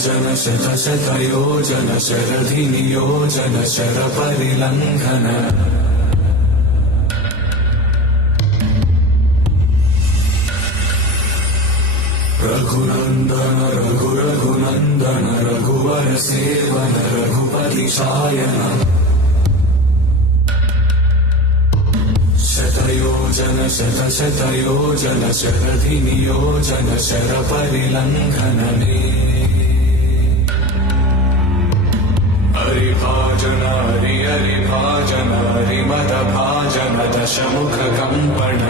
शतयोजन शतशतयोजन शरधिनियोजन शरपरिलङ्घन Raghunandan रघुरघुनन्दन Raghubar seven Raghupati Shayan शतयोजन शतशतयोजन शरधिनियोजन शरपरिलङ्घनने हरिभाजन हरिहरिभाजन हरिमदभाजन Deshmukh कम्पण